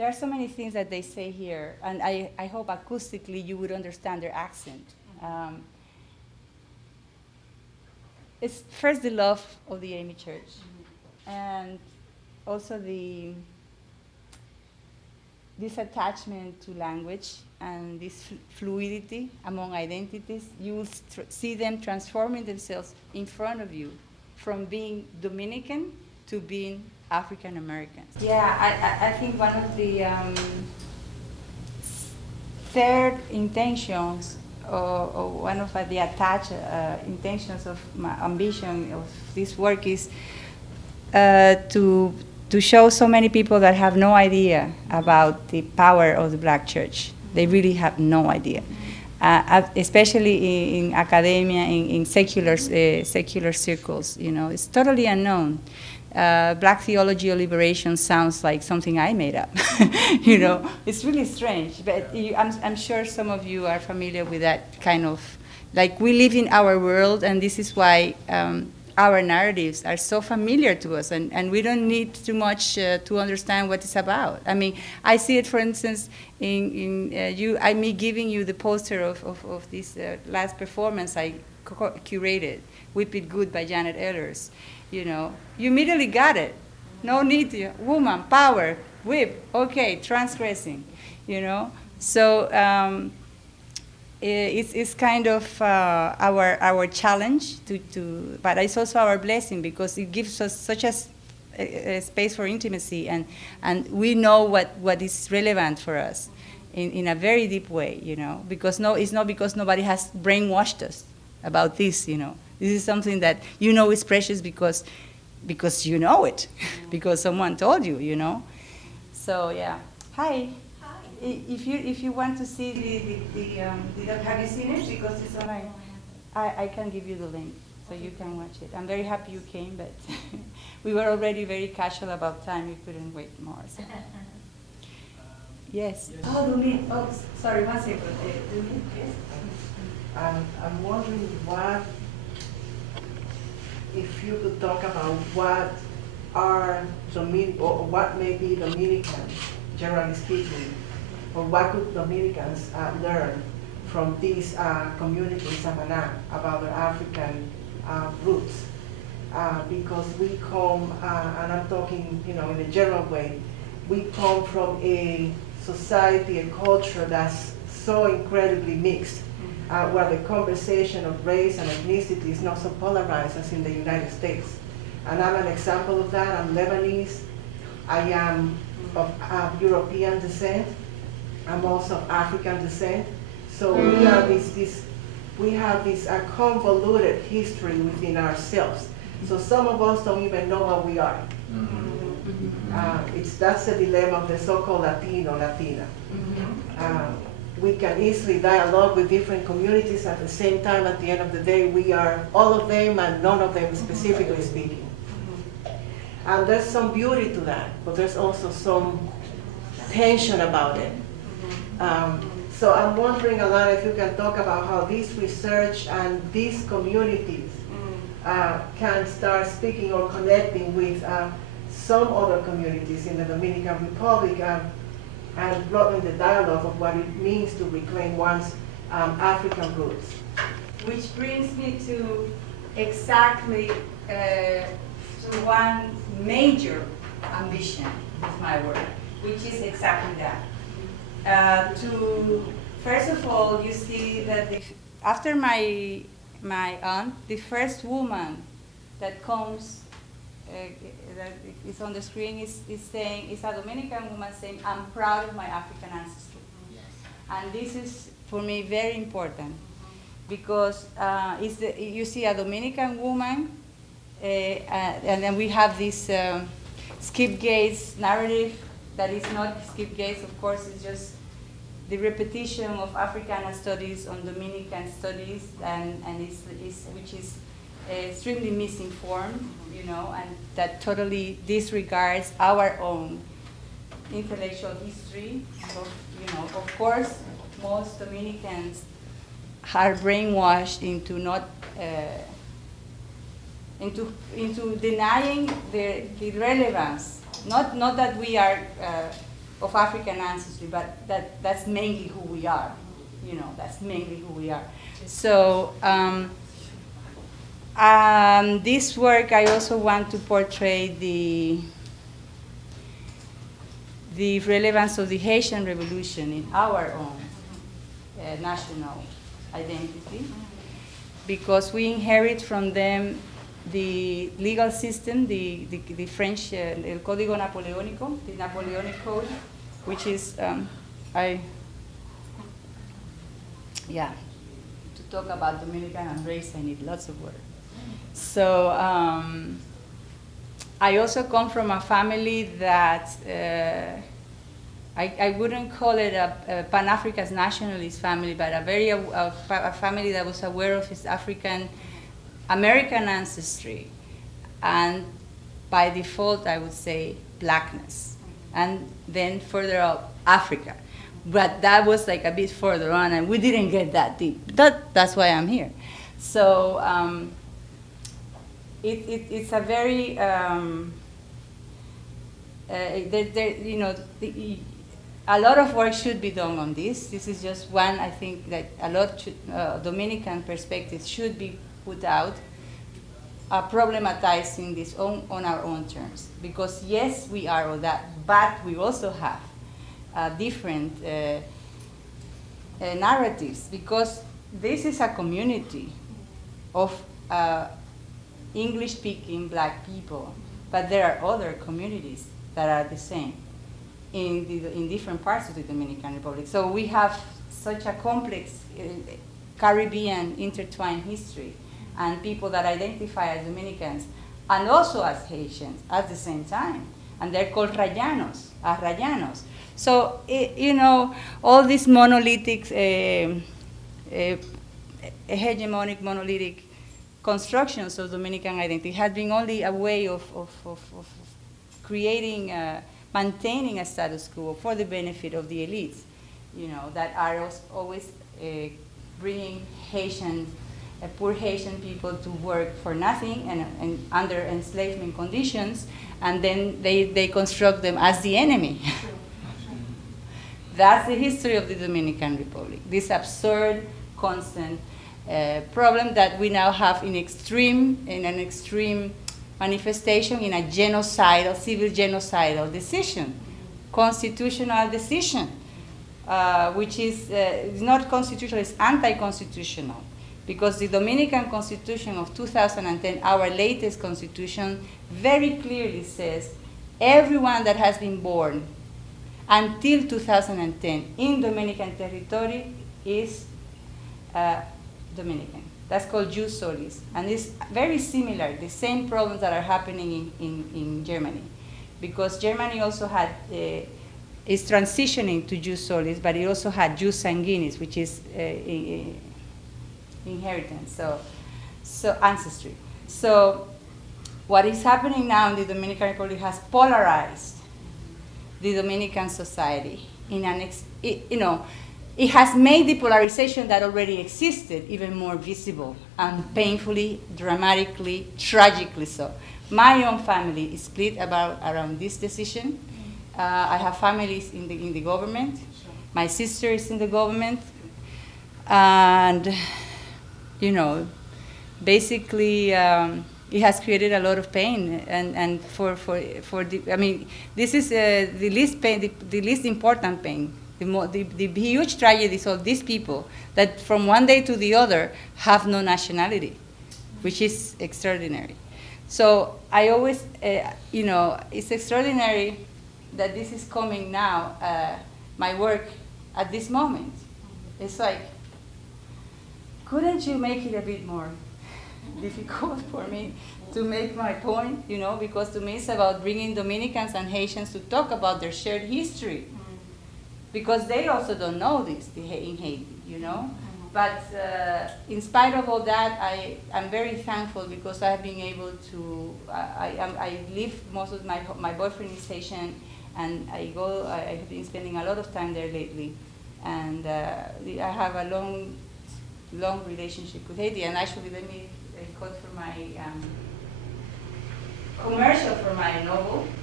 there are so many things that they say here, and I hope acoustically you would understand their accent. It's first the love of the AME Church, and also this attachment to language and this fluidity among identities. You will see them transforming themselves in front of you, from being Dominican to being African Americans. Yeah, I think one of the third intentions, or one of the attached intentions of my ambition of this work is to show so many people that have no idea about the power of the Black church. They really have no idea, especially in academia, in secular circles. You know, it's totally unknown. Black theology of liberation sounds like something I made up. You know, it's really strange. But I'm sure some of you are familiar with that kind of, like, we live in our world, and this is why our narratives are so familiar to us, and we don't need too much to understand what it's about. I mean, I see it, for instance, in me giving you the poster of this last performance I curated, Whip It Good by Janet Ehlers. You know, you immediately got it. No need to, woman, power, whip, okay, transgressing, you know. So it's kind of our challenge but it's also our blessing, because it gives us such a space for intimacy, and we know what is relevant for us in a very deep way, you know, because it's not because nobody has brainwashed us about this, you know. This is something that you know is precious because you know it, because someone told you, you know. So yeah. Hi. Hi. If you want to see have you seen it? Because it's online. I can give you the link so you can watch it. I'm very happy you came, but we were already very casual about time. You couldn't wait more. So. Yes. Oh, Lumi. Oh, sorry. One second. Lumi. Yes. I'm wondering if you could talk about what are or what may be Dominicans, generally speaking, or what could Dominicans learn from these communities in Samaná about their African roots, because we come, and I'm talking, you know, in a general way, we come from a society, a culture that's so incredibly mixed. Where the conversation of race and ethnicity is not so polarized as in the United States. And I'm an example of that. I'm Lebanese. I am of European descent. I'm also of African descent. So we are we have this convoluted history within ourselves. So some of us don't even know what we are. That's the dilemma of the so-called Latino, Latina. We can easily dialogue with different communities at the same time. At the end of the day, we are all of them and none of them specifically speaking. And there's some beauty to that, but there's also some tension about it. So I'm wondering, Alanna, if you can talk about how this research and these communities can start speaking or connecting with some other communities in the Dominican Republic, and broaden the dialogue of what it means to reclaim one's African roots. Which brings me to exactly to one major ambition with my work, which is exactly that. First of all, you see that after my aunt, the first woman that comes that is on the screen is a Dominican woman saying, "I'm proud of my African ancestry." Yes. And this is, for me, very important, because you see a Dominican woman, and then we have this Skip Gates narrative that is not Skip Gates, of course, it's just the repetition of Africana studies on Dominican studies, and which is extremely misinformed, you know, and that totally disregards our own intellectual history. So, you know, of course, most Dominicans are brainwashed into not into denying the relevance. Not that we are of African ancestry, but that's mainly who we are. That's mainly who we are. So this work, I also want to portray the relevance of the Haitian Revolution in our own national identity, because we inherit from them the legal system, the French, el Código Napoleónico, the Napoleonic Code, which is, to talk about Dominican and race, I need lots of words. So I also come from a family that, I wouldn't call it a Pan Africanist nationalist family, but a family that was aware of its American ancestry, and by default, I would say blackness, and then further up, Africa. But that was like a bit further on, and we didn't get that deep. That's why I'm here. So it's a very a lot of work should be done on this. This is just one. I think that a lot Dominican perspectives should be put out, problematizing this on our own terms. Because yes, we are all that, but we also have different narratives, because this is a community of English-speaking black people, but there are other communities that are the same in different parts of the Dominican Republic. So we have such a complex Caribbean intertwined history, and people that identify as Dominicans and also as Haitians at the same time, and they're called Rayanos, as Rayanos. So all these monolithic, hegemonic monolithic constructions of Dominican identity had been only a way of creating, maintaining a status quo for the benefit of the elites, that are always bringing poor Haitian people to work for nothing and under enslavement conditions, and then they construct them as the enemy. That's the history of the Dominican Republic, this absurd, constant problem that we now have in an extreme manifestation in a genocidal, civil genocidal decision, constitutional decision, which is not constitutional, it's anti-constitutional. Because the Dominican Constitution of 2010, our latest constitution, very clearly says everyone that has been born until 2010 in Dominican territory is Dominican. That's called jus solis. And it's very similar, the same problems that are happening in Germany. Because Germany also had, is transitioning to jus solis, but it also had jus sanguinis, which is inheritance, so ancestry. So what is happening now in the Dominican Republic has polarized the Dominican society in it has made the polarization that already existed even more visible and painfully, dramatically, tragically so. My own family is split around this decision. I have families in the government. My sister is in the government, and basically it has created a lot of pain, and this is the least pain, the least important pain. The huge tragedies of these people that from one day to the other have no nationality, which is extraordinary. So I always, it's extraordinary that this is coming now, my work at this moment. It's like, couldn't you make it a bit more difficult for me to make my point, because to me it's about bringing Dominicans and Haitians to talk about their shared history. Because they also don't know this in Haiti, But in spite of all that, I'm very thankful because I've been able to, I live, most of my boyfriend is Haitian, and I've been spending a lot of time there lately. And I have a long relationship with Haiti. And actually, let me quote for my commercial for my novel.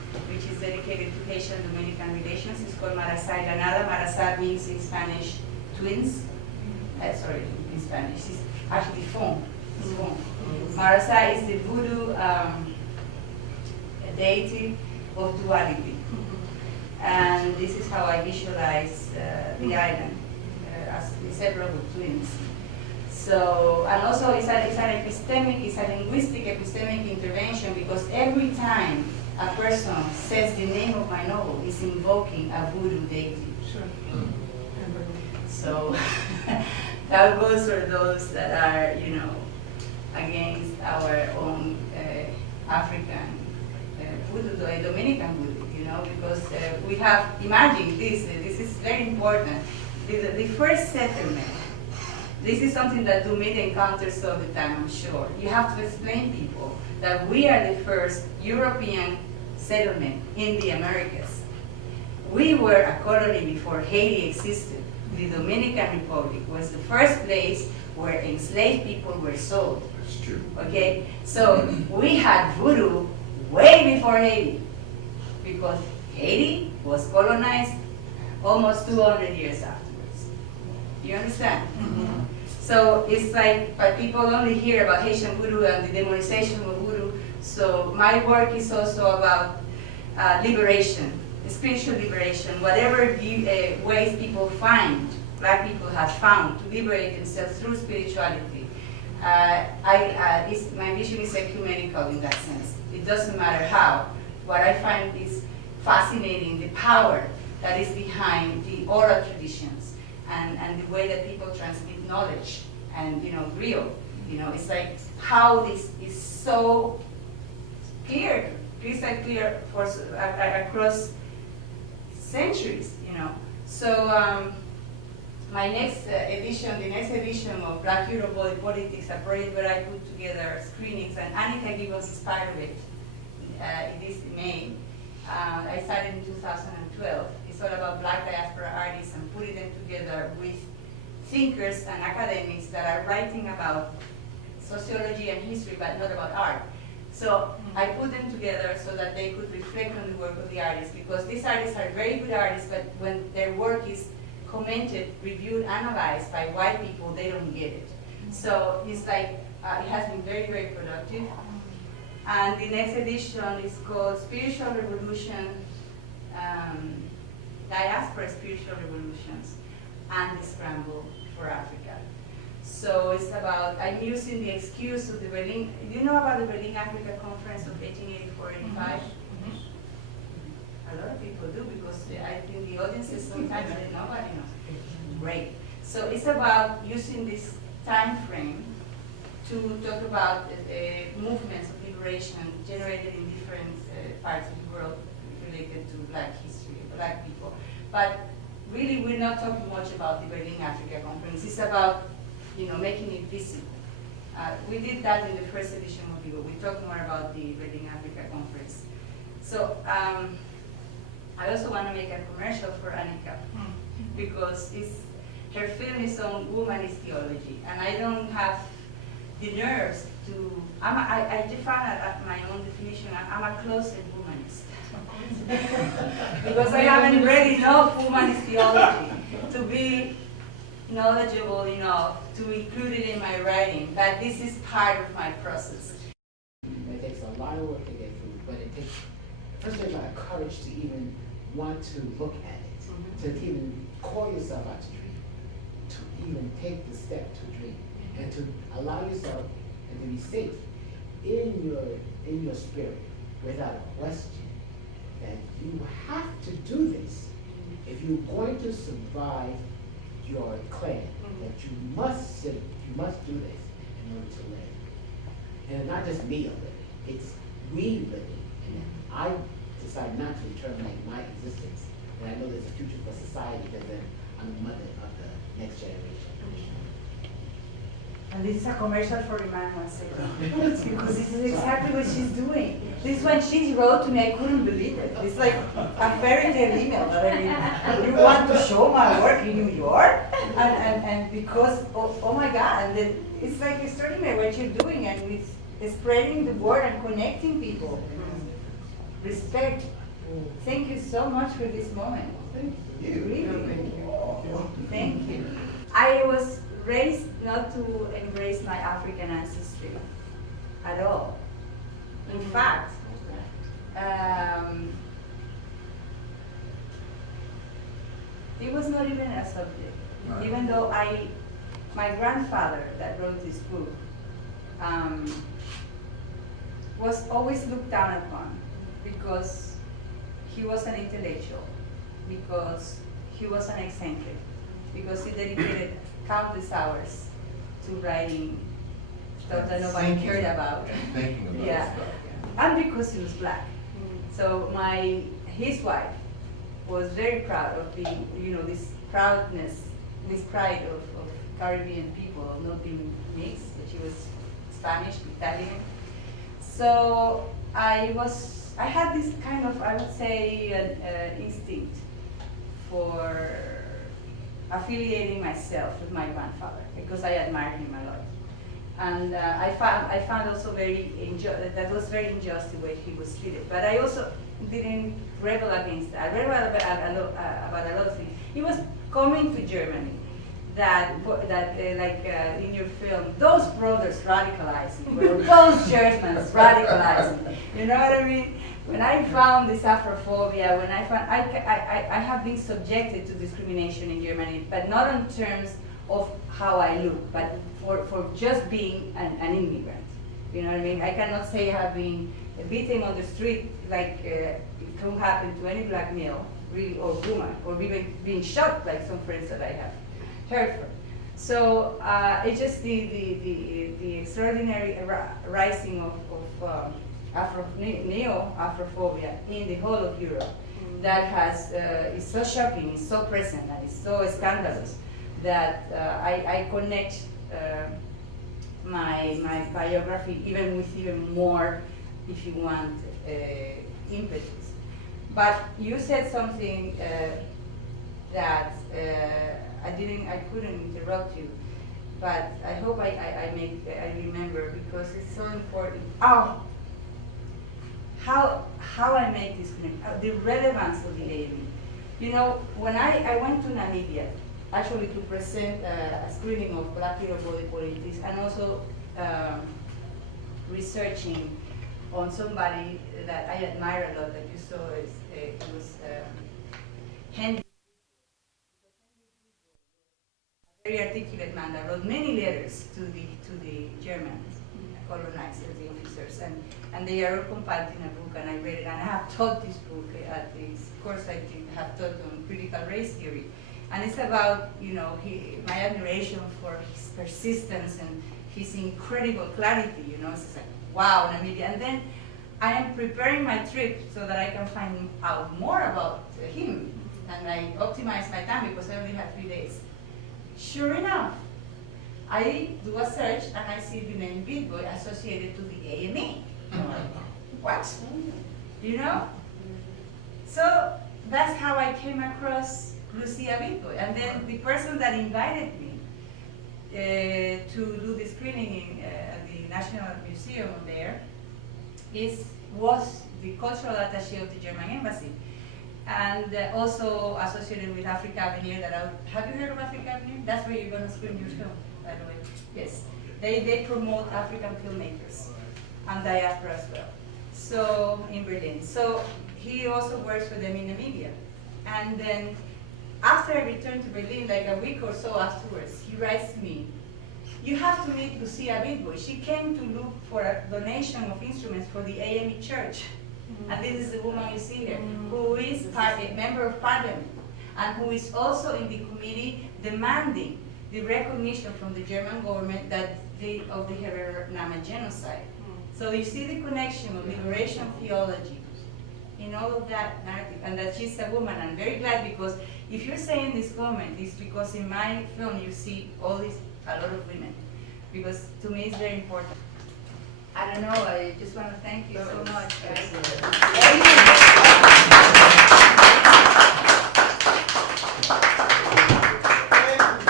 which is dedicated to Haitian Dominican relations. It's called Marasa y Granada. Marasa means in Spanish twins. Sorry, in Spanish. It's actually fon. It's fon. Marasa is the voodoo deity of duality. And this is how I visualize the island as inseparable twins. So, and also it's a linguistic epistemic intervention, because every time a person says the name of my novel, is invoking a voodoo deity. Sure. So that goes for those that are, you know, against our own African voodoo, Dominican voodoo, you know, because we have, imagine this is very important. The first settlement, this is something that Dumit encounters all the time, I'm sure. You have to explain people that we are the first European settlement in the Americas. We were a colony before Haiti existed. The Dominican Republic was the first place where enslaved people were sold. That's true. Okay, so we had voodoo way before Haiti, because Haiti was colonized almost 200 years afterwards. You understand? Mm-hmm. So it's like, but people only hear about Haitian voodoo and the demonization of voodoo. So my work is also about liberation, spiritual liberation, whatever ways people find, Black people have found to liberate themselves through spirituality. My vision is ecumenical in that sense. It doesn't matter how. What I find is fascinating, the power that is behind the oral traditions and the way that people transmit knowledge. And, you know, griot, you know, it's like how this is so clear, crystal clear for, across centuries, you know. So my next edition, the next edition of Black Euro Politics, a project where I put together screenings, and Annika Gibbons is part of it. It is May. I started in 2012. It's all about Black diaspora artists and putting them together with thinkers and academics that are writing about sociology and history, but not about art. So I put them together so that they could reflect on the work of the artists, because these artists are very good artists, but when their work is commented, reviewed, analyzed by white people, they don't get it. So it's like, it has been very, very productive. And the next edition is called Spiritual Revolution, Diaspora Spiritual Revolutions, and the Scramble for Africa. So it's about, I'm using the excuse of the Berlin, you know about the Berlin Africa Conference of 1884-85? A lot of people do, because I think the audiences sometimes nobody knows. Great. So it's about using this time frame to talk about movements of liberation generated in different parts of the world related to Black history, Black people. But really, we're not talking much about the Berlin Africa Conference. It's about, you know, making it visible. We did that in the first edition of the book. We talked more about the Berlin Africa Conference. So I also want to make a commercial for Annika, because her film is on womanist theology, and I don't have the nerves to, I define it at my own definition, I'm a closet womanist. Because I haven't read enough womanist theology to be knowledgeable enough to include it in my writing, but this is part of my process. It takes a lot of work to get through, but it takes, first of all, a lot of courage to even want to look at it, to even call yourself out to dream, to even take the step to dream, and to allow yourself and to be safe in your spirit without a question that you have to do this if you're going to survive your clan, that you must do this in order to live. And it's not just me living, it's we living. And I decide not to terminate my existence. And I know there's a future for society, because then I'm the mother of the next generation. And this is a commercial for Iman once again. Because this is exactly what she's doing. This one she wrote to me, I couldn't believe it. It's like a fairy tale email that I mean, you want to show my work in New York? And because, oh my God, and then it's like extraordinary what you're doing, and it's spreading the word and connecting people. respect. Thank you so much for this moment. Thank you. Really. Thank you. I was raised not to embrace my African ancestry at all. In fact, it was not even a subject. Right. Even though my grandfather that wrote this book was always looked down upon because he was an intellectual, because he was an eccentric, because he dedicated countless hours to writing stuff that nobody cared about. Thinking about Yeah. stuff. And because he was black. So his wife was very proud of being, this proudness, this pride of Caribbean people, of not being mixed. She was Spanish, Italian. So I had this kind of, I would say, instinct for affiliating myself with my grandfather because I admired him a lot. And I found also that was very unjust the way he was treated. But I also didn't rebel against that. I rebelled about a lot of things. He was coming to Germany, that in your film, those brothers radicalizing, well, those Germans radicalizing. You know what I mean? When I found this Afrophobia, I have been subjected to discrimination in Germany, but not in terms of how I look, but for just being an immigrant. You know what I mean? I cannot say I have been beaten on the street like it can happen to any black male, really, or woman, or even being shot like some friends that I have heard from. So it's just the extraordinary rising of neo-Afrophobia in the whole of Europe that is so shocking, is so present, and is so scandalous that I connect my biography with even more, if you want, impetus. But you said something that I couldn't interrupt you, but I hope I remember because it's so important. Oh, how I make this connection, the relevance of the AME. You know, when I went to Namibia, actually to present a screening of Black Hero Body Politics and also researching on somebody that I admire a lot that you saw, it was Henry. A very articulate man that wrote many letters to the German colonizers, the officers, and they are all compiled in a book, and I read it, and I have taught this book at this course I have taught on critical race theory. And it's about, my admiration for his persistence and his incredible clarity, it's like, wow, Namibia. And then I am preparing my trip so that I can find out more about him. And I optimize my time because I only have 3 days. Sure enough, I do a search and I see the name Beat Boy associated to the AME. What? So that's how I came across Lucia Beat Boy. And then the person that invited me to do the screening at the National Museum there was the cultural attaché of the German embassy. And also associated with Africa Avenir. Have you heard of Africa Avenir? That's where you're going to screen your film, by the way. Yes. They promote African filmmakers and diaspora as well. So, in Berlin. So, he also works for them in Namibia. And then, after I returned to Berlin, like a week or so afterwards, he writes to me, "You have to meet Lucia Beat Boy. She came to look for a donation of instruments for the AME church." And this is the woman you see here, who is a member of parliament, and who is also in the committee demanding the recognition from the German government of the Herero-Nama genocide. So you see the connection of liberation theology in all of that narrative, and that she's a woman. I'm very glad, because if you're saying this comment, it's because in my film you see a lot of women, because to me it's very important. I don't know, I just want to thank you so much, guys.